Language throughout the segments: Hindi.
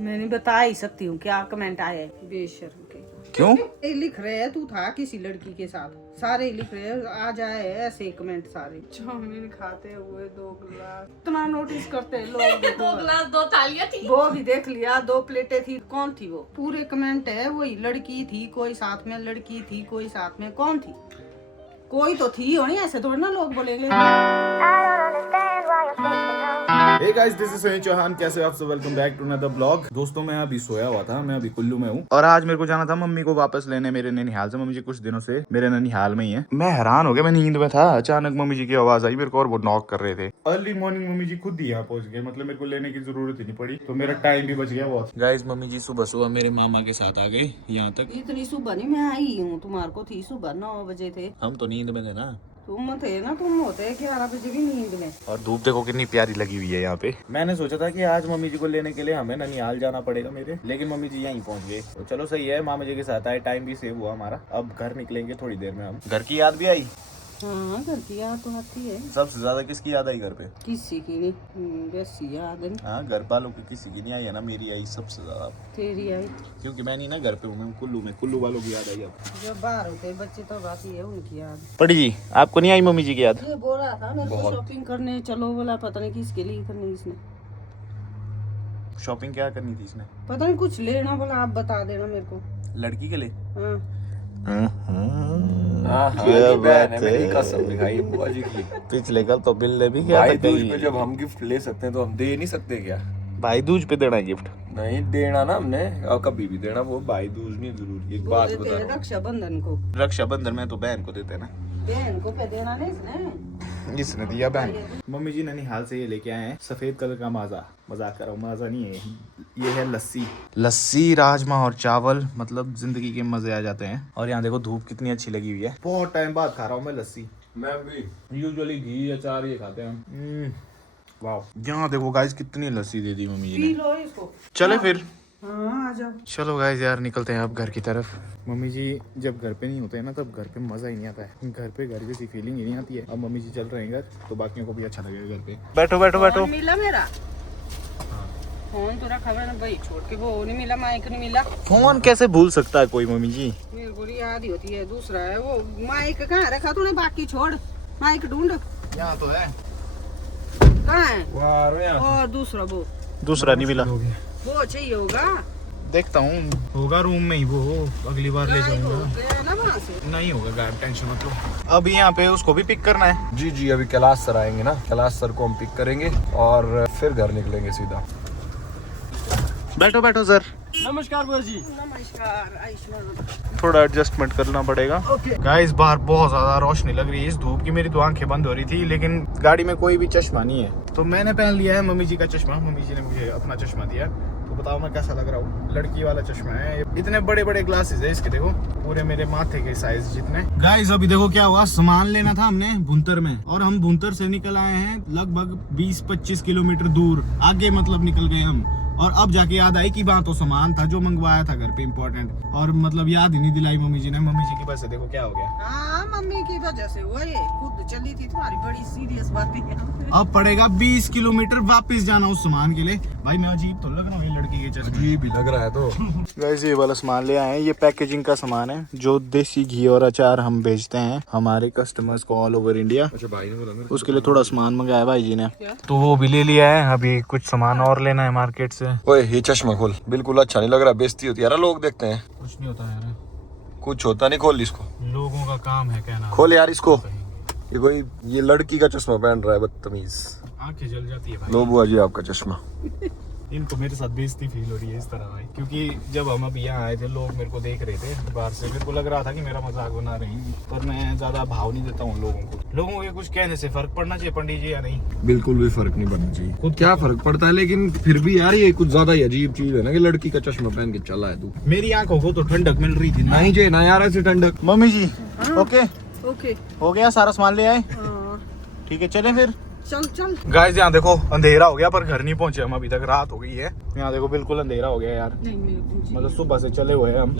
मैं नहीं बता ही सकती हूँ क्या कमेंट आया है बेशर्म के। क्यों? ये लिख रहे हैं तू था किसी लड़की के साथ, सारे लिख रहे हैं, आ जाए ऐसे कमेंट सारे। चाउमीन खाते हुए 2 गिलास, इतना नोटिस करते हैं लोग। 2 गिलास 2 थालियां थी, वो भी देख लिया, 2 प्लेटें थी। कौन थी वो? पूरे कमेंट है वही, लड़की थी कोई साथ में, लड़की थी कोई साथ में, कौन थी? कोई तो थी होनी, ऐसे थोड़ी ना लोग बोलेंगे। Hey guys, this is Sunil Chauhan. कैसे हो आप सब? Welcome back to another blog. दोस्तों मैं अभी सोया हुआ था, मैं अभी कुल्लू में हूँ और आज मेरे को जाना था मम्मी को वापस लेने मेरे ननिहाल से। मम्मी जी कुछ दिनों से मेरे ननिहाल में ही है। मैं हैरान हो गया, मैं नींद में था, अचानक मम्मी जी की आवाज आई मेरे को और वो नॉक कर रहे थे। अर्ली मॉर्निंग मम्मी जी खुद ही यहाँ पहुंच गए, मतलब मेरे को लेने की जरूरत ही नहीं पड़ी, तो मेरा टाइम भी बच गया बहुत। गाइस मम्मी जी सुबह सुबह मेरे मामा के साथ आ गए यहाँ तक। इतनी सुबह नहीं मैं आई हूँ, तुम्हारे को थी सुबह 9 बजे थे। हम तो नींद में थे ना, तुम थे ना, तुम होते 11 बजे की नींद में। और धूप देखो कितनी प्यारी लगी हुई है यहाँ पे। मैंने सोचा था कि आज मम्मी जी को लेने के लिए हमें ननिहाल जाना पड़ेगा मेरे, लेकिन मम्मी जी यहीं पहुंच गए। तो चलो सही है, मामा जी के साथ आए, टाइम भी सेव हुआ हमारा। अब घर निकलेंगे थोड़ी देर में हम। घर की याद भी आई? हाँ घर की याद तो आती है। सबसे ज्यादा किसकी याद आई घर पे? किसी की नहीं, वैसी याद नहीं। हाँ घर वालों की किसी की नहीं आई है ना, मेरी आई सबसे ज्यादा, तेरी आई, क्योंकि मैं नहीं ना घर पे हूँ, मैं कुल्लू में। कुल्लू वालों की याद आई अब। जब बाहर होते बच्चे तो आती है उनकी याद। पड़ी जी आपको नहीं आई मम्मी जी की याद? ये बोल रहा था मेरे को शॉपिंग करने चलो, बोला पता नहीं किसके लिए करनी इसने। शॉपिंग क्या करनी थी इसने? पता नहीं कुछ लेना, बोला आप बता देना मेरे को। लड़की के लिए? हाँ क्या बात है, मेरी कसम दिखाई बुआ जी की। पिछले कल तो बिल ने भी क्या भाई दूज पे जब हम गिफ्ट ले सकते हैं तो हम दे नहीं सकते क्या? भाई दूज पे देना है गिफ्ट? नहीं देना ना हमने, और कभी भी देना, वो भाई दूज नहीं जरूरी। एक बात बता रहा हूं। रक्षाबंधन को, रक्षाबंधन में तो बहन को देते हैं ना, बहन को पे देना नहीं इसने। इसने दिया बहन। मम्मी जी ननिहाल से ये लेके आए हैं सफेद कलर का माजा। मजाक कर रहा हूँ, माजा नहीं है ये है लस्सी। लस्सी, राजमा और चावल, मतलब जिंदगी के मजे आ जाते हैं। और यहाँ देखो धूप कितनी अच्छी लगी हुई है। बहुत टाइम बाद खा रहा हूँ मैं लस्सी। मैं भी यूजुअली घी अचार ये खाते हैं हम। वाह, यहाँ देखो गाइस कितनी लस्सी दे दी मम्मी जी पी ने। लो इसको। चले फिर। हाँ आ जाओ। चलो गाइस यार निकलते हैं अब घर की तरफ। मम्मी जी जब घर पे नहीं होते हैं ना, तब घर पे मजा ही नहीं आता है। घर पे घर जैसी फीलिंग ही नहीं आती है। अब मम्मी जी चल रहे हैं घर, तो बाकियों को भी अच्छा लगेगा घर पे। बैठो बैठो बैठो। फोन मिला मेरा, फोन तो रखा मैंने भाई छोड़ के, वो नहीं मिला, माइक नहीं मिला। फोन कैसे भूल सकता है कोई मम्मी जी? मेरे को याद ही होती है। दूसरा है वो माइक, कहाँ रखा तूने? बाकी छोड़, माइक ढूंढ। यहाँ तो है। कहाँ है? वाह और दूसरा वो, दूसरा नहीं मिला। वो चाहिए होगा। देखता हूँ, होगा रूम में ही वो, अगली बार ले जाऊंगा। गया ना वहाँ से। नहीं होगा गायब, टेंशन मत लो। अब यहाँ पे उसको भी पिक करना है। जी जी, अभी कैलाश सर आएंगे ना, कैलाश सर को हम पिक करेंगे और फिर घर निकलेंगे सीधा। बैठो बैठो सर। नमस्कार बुआ जी। नमस्कार आयुष्मान। थोड़ा एडजस्टमेंट करना पड़ेगा। गाइस बाहर बहुत ज्यादा रोशनी लग रही है इस धूप की। मेरी तो आंखें बंद हो रही थी, लेकिन गाड़ी में कोई भी चश्मा नहीं है, तो मैंने पहन लिया है मम्मी जी का चश्मा। मम्मी जी ने मुझे अपना चश्मा दिया, तो बताओ मैं कैसा लग रहा हूँ? लड़की वाला चश्मा है। इतने बड़े बड़े ग्लासेस है इसके, देखो पूरे मेरे माथे के साइज जितने। गाइस अभी देखो क्या हुआ, सामान लेना था हमने भुंतर में, और हम भुंतर से निकल आए हैं लगभग 20-25 किलोमीटर दूर आगे, मतलब निकल गए हम। और अब जाके याद आई कि वहाँ तो सामान था जो मंगवाया था घर पे इम्पोर्टेंट, और मतलब याद ही नहीं दिलाई मम्मी जी ने। मम्मी जी की वजह से देखो क्या हो गया। हाँ मम्मी की वजह से हुआ ये, खुद चली थी। तुम्हारी बड़ी सीरियस बात है। अब पड़ेगा 20 किलोमीटर वापस जाना उस सामान के लिए। भाई मैं अजीब तो लग रहा हूँ ये लड़की के चश्मे? जी भी लग रहा है। तो गाइस ये वाला सामान ले आए हैं, ये पैकेजिंग का सामान है, जो देसी घी और अचार हम बेचते हैं हमारे कस्टमर्स को ऑल ओवर इंडिया। अच्छा भाई ने बोला मेरे उसके लिए थोड़ा सामान मंगाया भाई जी ने, तो वो भी ले लिया है। अभी कुछ सामान और लेना है मार्केट से। ओए ये चश्मा खोल, बिल्कुल अच्छा नहीं लग रहा, बेइज्जती होती है यार, लोग देखते हैं। कुछ नहीं होता यार, कुछ होता नहीं, खोल इसको। लोगों का काम है कहना। खोल यार इसको। ये कोई ये लड़की का चश्मा पहन रहा है, बदतमीज। आंखें जल जाती है भाई। लो बुआ जी आपका चश्मा। इनको मेरे साथ बेइज्जती फील हो रही है इस तरह भाई, क्योंकि जब हम अभी यहाँ आए थे लोग मेरे को देख रहे थे बाहर से। मेरे को लग रहा था कि मेरा मजाक बना रहे हैं, पर मैं ज्यादा भाव नहीं देता हूँ लोगों को। लोगों के कुछ कहने से फर्क पड़ना चाहिए पंडित जी या नहीं? बिल्कुल भी फर्क नहीं पड़ना चाहिए। खुद क्या फर्क पड़ता है, लेकिन फिर भी यार ये कुछ ज्यादा ही अजीब चीज है ना कि लड़की का चश्मा पहन के चला है तू। मेरी आंखों को तो ठंडक मिल रही थी। नहीं जे ना यार ऐसे ठंडक। मम्मी जी ओके ओके हो गया, सारा सामान ले आए? हाँ, ठीक है चलें फिर। चल चल। गाइस यहाँ देखो अंधेरा हो गया, पर घर नहीं पहुंचे हम अभी तक, रात हो गई है। यहाँ देखो बिल्कुल अंधेरा हो गया यार, मतलब सुबह से चले हुए हैं हम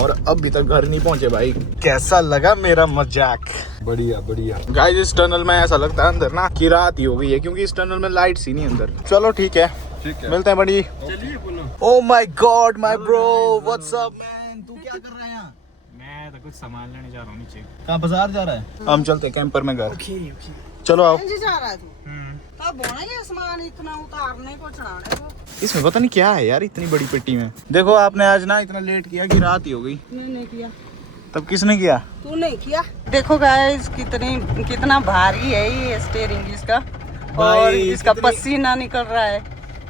और अभी तक घर नहीं पहुंचे भाई। कैसा लगा मेरा मजाक? बढ़िया बढ़िया। गाइस इस टनल में ऐसा लगता है अंदर ना कि रात ही हो गई है, क्योंकि इस टनल में लाइट्स ही नहीं अंदर। चलो ठीक है ठीक है। मिलते हैं बड़ी। चलिए पुनः। Oh my God my bro, what's up man, तू क्या कर रहा है यहाँ? मैं तो कुछ सामान लेने जा रहा हूँ नीचे। कहाँ बाजार जा रहा है? हम चलते हैं कैंपर में घर। चलो आओ। जी जा रहा है तू? तब होना ये सामान इतना उतारने को चढ़ाने को। इसमें पता नहीं क्या है यार इतनी बड़ी पेटी में। देखो आपने आज ना इतना लेट किया कि रात ही हो गई। नहीं किया। तब किसने किया? तू नहीं किया। देखो गाइस कितना भारी है ये स्टीयरिंग इसका, और इसका पसीना निकल रहा है।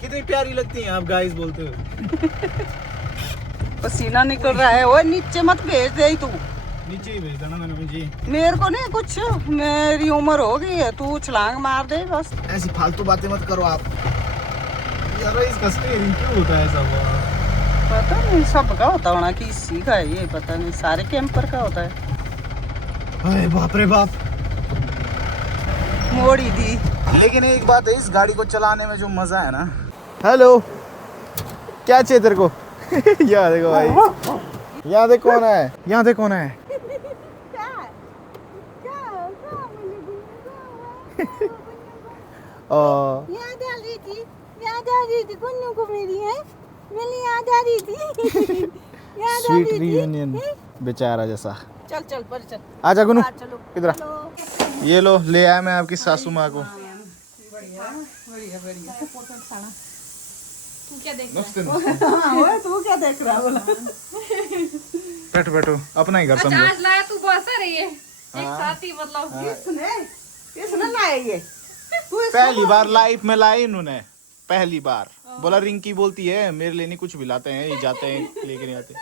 कितनी प्यारी लगती हैं आप गाइस बोलते हो। पसीना निकल रहा है। और नीचे मत भेज दे तू, नीचे ही भेज देना मैंने जी। मेरे को नहीं कुछ, मेरी उम्र हो गई है, तू छलांग मार दे बस। ऐसी फालतू बातें मत करो आप यार। इसका स्टीयरिंग क्यों होता है ऐसा? पता नहीं सबका होता होना, किसी का है ये पता नहीं, सारे कैंपर का होता है। अरे बाप रे बाप, मोड़ी दी। लेकिन एक बात है, इस गाड़ी को चलाने में जो मजा है ना। हेलो, क्या चाहिए तेरे को? यहाँ देखो भाई, यहाँ देख कौन है, यहाँ देख कौन है। गुन्नू को मेरी है, मेरी याद आ रही थी। स्वीट रियूनियन बेचारा जैसा। चल चल पर चल, आजा गुनू, चलो इधर आ। ये लो, ले आया मैं आपकी सासू माँ को। तू क्या देख तू क्या देख रहा बोला? बैठो बैठो, अपना ही घर अच्छा समझो। आज लाया तू बहुत सारे ये एक साथ ही मतलब इसने लाए ये? पहली बार लाइफ में लाए इन्होंने, पहली बार। बोला रिंकी बोलती है मेरे लिए नहीं कुछ भी लाते हैं, ये जाते हैं लेके नहीं आते।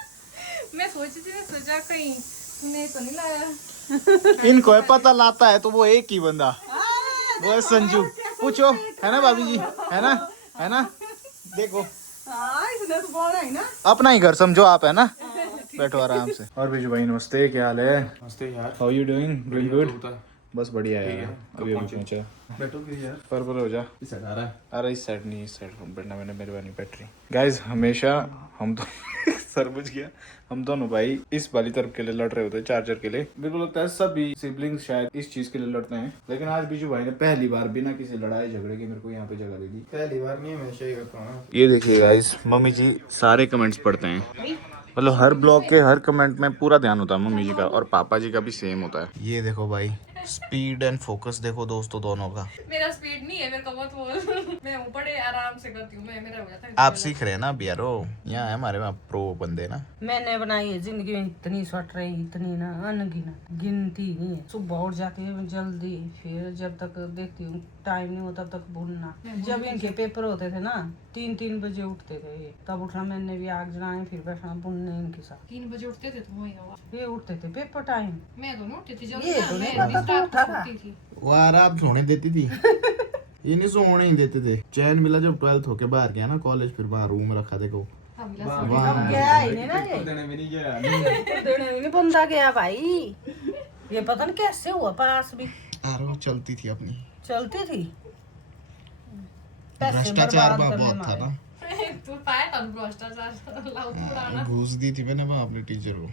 मैं सोचा कहीं तूने तो नहीं लाया। इनको है पता, लाता है तो वो एक ही बंदा, वो है संजू। पूछो, है ना भाभी जी, है ना, है ना? देखो इसने तो बोला ही ना। अपना ही घर समझो आप, है ना? बैठो आराम से। और बीजू भाई नमस्ते, क्या हाल है? नमस्ते यार। How you doing? Doing good? बस बढ़िया है यार, अभी पहुंचा। बैठो फिर यार। पर हो जा। इस साइड आ रहा है। अरे इस साइड नहीं, इस साइड बैठना, मैंने मेहरबानी बैटरी। गाइज हमेशा हम तो सर बुझ गया, हम दोनों भाई इस वाली तरफ के लिए लड़ रहे होते हैं, चार्जर के लिए। बिल्कुल लगता है सभी सिबलिंग्स शायद इस चीज के लिए लड़ते हैं, लेकिन आज बीजू भाई ने पहली बार बिना किसी लड़ाई झगड़े के मेरे को यहाँ पे जगह दे दी। पहली बार नहीं, हमेशा ही करता हूँ। ये देखिए गाइस, मम्मी जी सारे कमेंट्स पढ़ते हैं, मतलब हर ब्लॉग के हर कमेंट में पूरा ध्यान होता है मम्मी जी का, और पापा जी का भी सेम होता है। ये देखो भाई, स्पीड एंड फोकस देखो दोस्तों दोनों का। मेरा स्पीड नहीं है, मेरे को मत बोल। मैं ऊपर आराम से करती हूँ, मैं मेरा हो जाता है। आप सीख रहे हैं ना अभी यारो, यहाँ है हमारे वहाँ प्रो बंदे ना। मैंने बनाई है जिंदगी में इतनी स्वेट रही, इतनी ना अनगिनत, गिनती नहीं है। सुबह उठ जाती है जल्दी, फिर जब तक देखती हूँ टाइम नहीं हो तब तक बुनना। जब इनके पेपर होते थे ना, 3-3 बजे उठते थे ये, तब उठना, मैंने भी आग जलाए, फिर बैठना बुनने इनके साथ। 3 बजे उठते थे तुम? ये उठते थे पेपर टाइम। मैं तो नहीं उठती थी ये तो जल्दी, नहीं मैं पता भी उठा था। सोती थी। वो आप सोने देती थी। ये नहीं सोने ही देते थे। चैन मिला जब 12th होके बाहर गया ना कॉलेज, फिर वहाँ रूम रखा देखो। हाँ, मिला अब गया ही नहीं ना ये, देने में नहीं गया। देने में नहीं बंदा गया भाई। ये पता नहीं कैसे हुआ पास भी। आरो चलती थी अपनी, चलती थी। भ्रष्टाचार बहुत था ना। तू पाया था भ्रष्टाचार लाऊ पुराना। घूस दी थी मैंने वहाँ अपने टीचर को।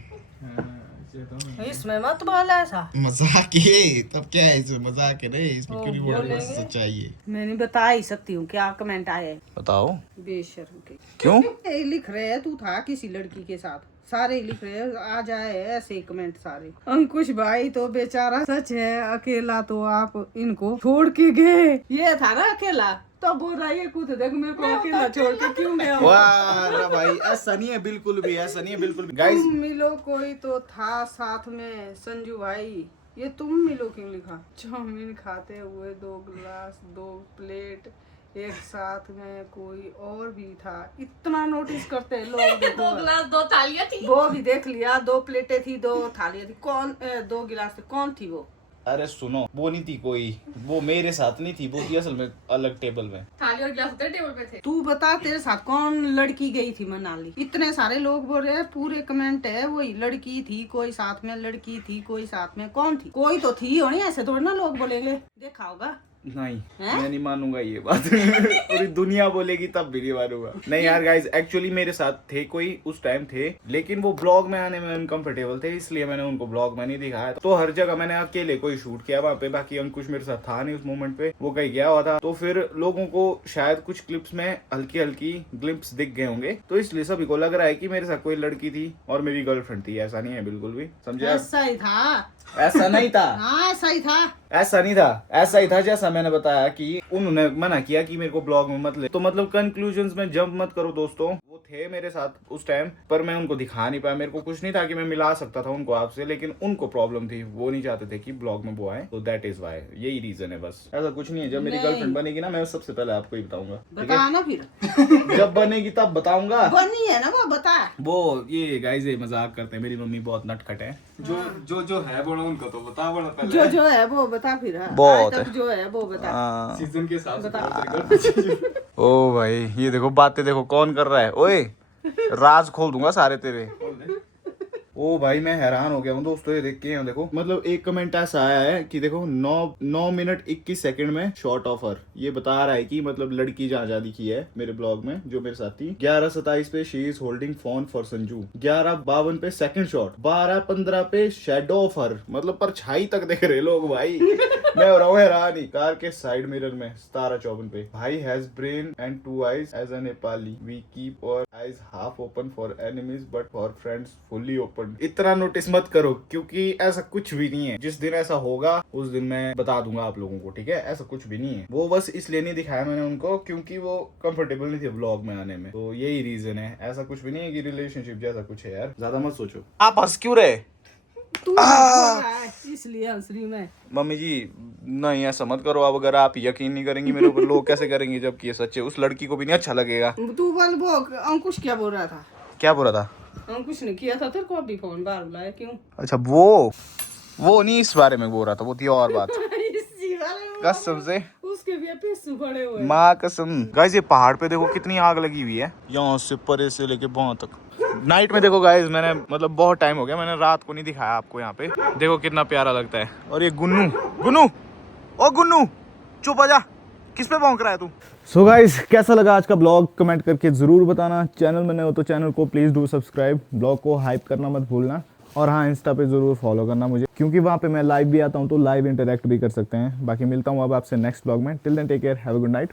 इसमें मत बोल ऐसा। मजाक है, तब क्या है इसमें, मजाक है नहीं, इसमें क्यों नहीं बोल रहे, सच्चाई है। मैं नहीं बता ही सकती हूँ क्या कमेंट आए। बताओ बेशर्म के। क्यों? ये लिख रहे हैं तू था किसी लड़की के साथ, सारे ही लिख रहे हैं, आ जाए ऐसे ही कमेंट सारे। अंकुश भाई तो बेचारा सच है, अकेला तो आप इनको छोड़ के गए। ये था ना अकेला, तो बोल रहा है ये खुद देख मेरे को अकेला छोड़ के क्यों गया। वाह भाई, ऐसा नहीं है बिल्कुल भी, ऐसा नहीं है बिल्कुल भी। गाइस तुम मिलो कोई तो था साथ में संजू भाई, ये तुम मिलो क्यों लिखा। चाउमीन खाते हुए 2 गिलास 2 प्लेट एक साथ में कोई और भी था। इतना नोटिस करते हैं लोग। 2 गिलास 2 थालियां थी। वो भी देख लिया, 2 प्लेटें थी, 2 थालियां थी। कौन 2 गिलास थे, कौन थी वो? अरे सुनो, वो नहीं थी कोई, वो मेरे साथ नहीं थी, वो थी असल में अलग टेबल में। थाली और गिलास उधर टेबल पे थे। तू बता तेरे साथ कौन लड़की गई थी मनाली? इतने सारे लोग बोल रहे हैं, पूरे कमेंट है वही लड़की थी, कोई साथ में लड़की थी, कोई साथ में, कौन थी? कोई तो थी होनी, ऐसे थोड़ी ना लोग बोलेंगे। देखा होगा नहीं मैं नहीं मानूंगा ये बात। पूरी दुनिया बोलेगी तब भी नहीं मानूंगा। नहीं यार गाइस, एक्चुअली मेरे साथ थे कोई उस टाइम थे, लेकिन वो ब्लॉग में आने में अनकंफर्टेबल थे, इसलिए मैंने उनको ब्लॉग में नहीं दिखाया। तो हर जगह मैंने अकेले कोई शूट किया वहाँ पे, बाकी अंकुश मेरे साथ था नहीं उस मोमेंट पे, वो कहीं गया हुआ था। तो फिर लोगों को शायद कुछ क्लिप्स में हल्की हल्की ग्लिम्प्स दिख गए होंगे, तो इसलिए सभी को लग रहा है कि मेरे साथ कोई लड़की थी और मेरी गर्लफ्रेंड थी। ऐसा नहीं है बिल्कुल भी, समझे आप? ऐसा ही था। ऐसा नहीं था। हाँ ऐसा ही था। ऐसा नहीं था, ऐसा ही था जैसा मैंने बताया कि उन्होंने मना किया कि मेरे को ब्लॉग में मत ले। तो मतलब कंक्लूजन्स में जंप मत करो दोस्तों। वो थे मेरे साथ उस टाइम, पर मैं उनको दिखा नहीं पाया। मेरे को कुछ नहीं था कि मैं मिला सकता था उनको आपसे, लेकिन उनको प्रॉब्लम थी, वो नहीं चाहते थे कि ब्लॉग में वो आए। तो दैट इज वाई, यही रीजन है बस, ऐसा कुछ नहीं है। जब मेरी गर्लफ्रेंड बनेगी ना, मैं सबसे पहले आपको ही बताऊंगा। बता ना फिर। जब बनेगी तब बताऊंगा। बनी है ना वो, बता। वो ये गाइस ये मजाक करते हैं, मेरी मम्मी बहुत नटखट है। जो है बोला उनको तो बता बोला पहले। जो है वो बता फिर। हाँ। बहुत आज तक जो है वो बता। सीजन के हिसाब से ओ भाई ये देखो बातें देखो कौन कर रहा है। ओए राज खोल दूंगा सारे तेरे। ओ भाई मैं हैरान हो गया हूँ दोस्तों, ये देख के यहाँ देखो, मतलब एक कमेंट ऐसा आया है कि देखो 9 मिनट 21 सेकंड में शॉर्ट ऑफर, ये बता रहा है कि मतलब लड़की जहाँ जा दिखी है मेरे ब्लॉग में जो मेरे साथ थी। 11:27 पे she is holding phone for Sanju, 11:52 पे सेकंड शॉट, 12:15 पे शेडो ऑफर, मतलब परछाई तक देख रहे लोग भाई। मैं हो रहा हूँ हैरान ही। कार के साइड मिरर में 17:54 पे भाई has brain and 2 eyes as a Nepali, we keep our eyes half open for enemies but for friends fully open। इतना नोटिस मत करो क्योंकि ऐसा कुछ भी नहीं है। जिस दिन ऐसा होगा उस दिन मैं बता दूंगा आप लोगों को, ठीक है? ऐसा कुछ भी नहीं है। वो बस इसलिए नहीं दिखाया मैंने उनको क्योंकि वो कंफर्टेबल नहीं थे व्लॉग में आने में, तो यही रीजन है। ऐसा कुछ भी नहीं है कि रिलेशनशिप जैसा कुछ है यार, ज्यादा मत सोचो। आप हंस क्यों रहे? इसलिए हंस रही मैं। मम्मी जी नहीं ऐसा मत करो। अब अगर आप यकीन नहीं करेंगी मेरे ऊपर, लोग कैसे करेंगे जबकि ये सच है? उस लड़की को भी नहीं अच्छा लगेगा। तू बोल, वो अंकुश क्या बोल रहा था? क्या बोला था? अंकुश ने किया था तेरे को अभी फोन, बार बुलाया क्यों? अच्छा वो नहीं इस बारे में बोल रहा था, वो थी और बात। इसी वाले में कसम से उसके भी पिस्सू पड़े हुए। माँ कसम। गाइस ये पहाड़ पे देखो कितनी आग लगी हुई है, यहाँ से परे से लेके वहां तक। नाइट में देखो गाइस, मैंने मतलब बहुत टाइम हो गया, मैंने रात को नहीं दिखाया आपको। यहाँ पे देखो कितना प्यारा लगता है। और ये गुन्नू चुप आ जा, किस पे भौंक रहा है तू? सो गाइस कैसा लगा आज का ब्लॉग कमेंट करके जरूर बताना। चैनल में नए हो तो चैनल को प्लीज डू सब्सक्राइब, ब्लॉग को हाइप करना मत भूलना। और हाँ, इंस्टा पे जरूर फॉलो करना मुझे, क्योंकि वहाँ पे मैं लाइव भी आता हूँ, तो लाइव इंटरेक्ट भी कर सकते हैं। बाकी मिलता हूँ अब आपसे नेक्स्ट ब्लॉग में। Till then take care, have a good night.